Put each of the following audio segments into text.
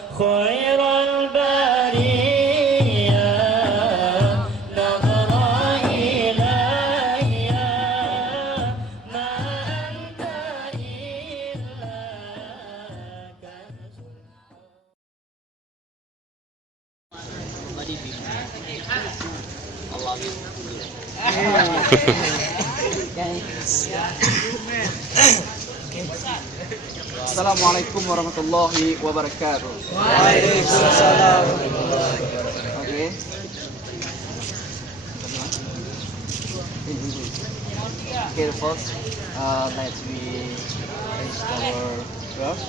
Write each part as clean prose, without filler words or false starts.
خير البرية نظر إلي ما أنت إلا كنز Assalamualaikum warahmatullahi wabarakatuh. Waalaikumsalam. Okay. Okay, first, let's we finish our work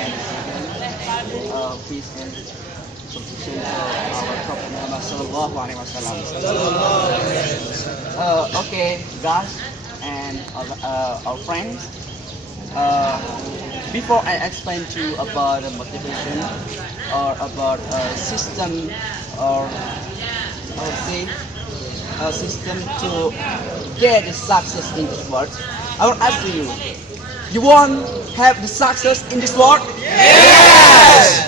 and second, peace and protection for our Prophet Muhammad Sallallahu Alaihi Wasallam. Okay, guys and our friends. Before I explain to you about motivation or about a system or I would say a system to get the success in this world, I will ask you, you want have the success in this world? Yes.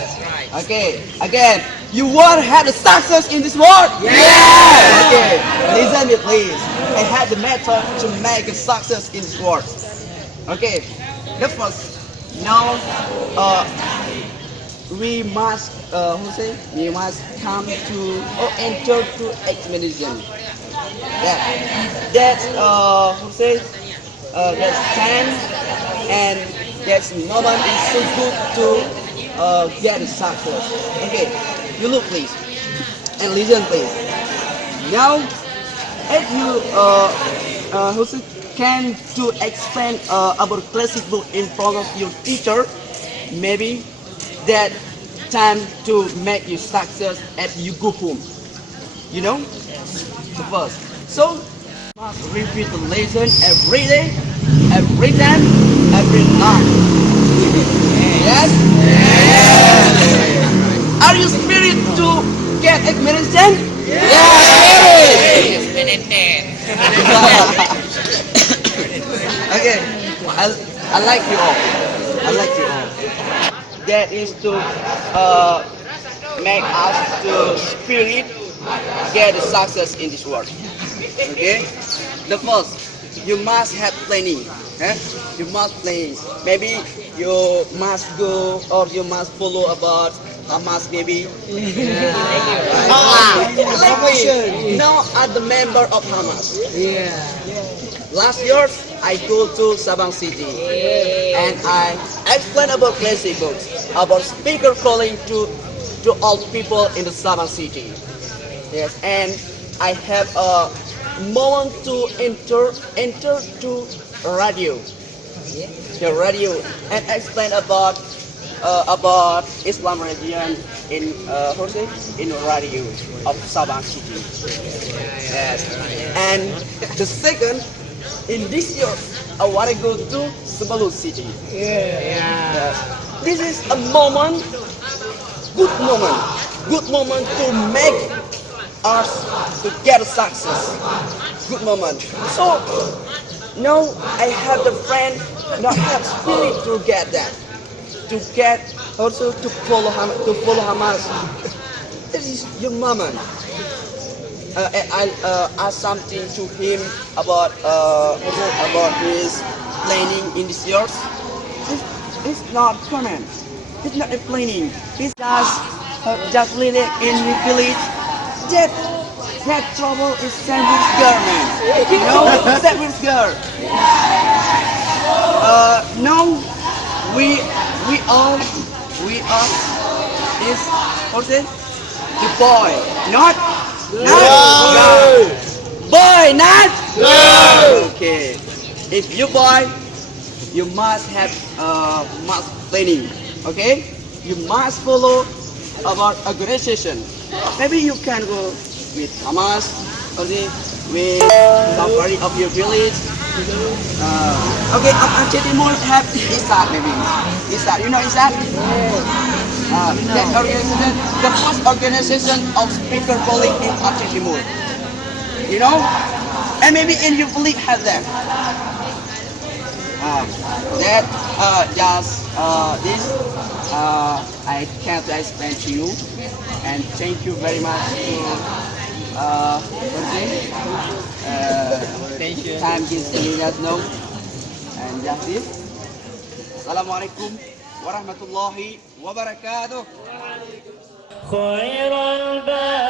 Okay, again, you want to have the success in this world? Yes. Okay, listen me please. I have the method to make a success in this world. Okay, the first, now we must we must come to or enter to examination. That's that's time and that's moment is so good to get a success. Okay, you look please and listen please. Now, if you can to explain about classic book in front of your teacher, maybe that time to make you success as you go home. You know, the first. So must repeat the lesson every day, every time, every night. Yes. Are you spirit to get examination? Yes. Okay, I like you all. I like you all. That is to make us to spirit get the success in this world. Okay, the first you must have planning. Eh? You must planning. Maybe you must go or you must follow about Hamas maybe. Like me. Now I'm the member of Hamas. Last year, I go to Sabang City and I explain about classic books, about speaker calling to all people in the Sabang City. Yes, and I have a moment to enter to radio, the radio, and explain about Islam religion in in radio of Sabang City. Yes, and the second. In this year, I want to go to Sebalu City. Yes. This is a moment, good moment to make us to get a success. Good moment. So now I have the friend, not have spirit to get that, to get also to follow Hamas. This is your moment. I asked something to him about his planning in this year. It's not comment. It's not a planning. It's just living in the village. That trouble is sandwich girl, man. You know, sandwich girl. No, we all is what's it? The boy, not. No. Boy, not. No. Okay. If you boy, you must have must planning. Okay. You must follow about organization. Maybe you can go with Hamas, okay, with somebody of your village. Okay, Aceh Timur have Isat maybe. Isat, you know Isat? That organization, the first organization of speaker calling in Aceh Timur. You know? And maybe in your village have them. That just this I can't explain to you. And thank you very much to Berlin. Thank you. Time gives me that know. And that's it. Assalamualaikum warahmatullahi wabarakatuh. خير البلد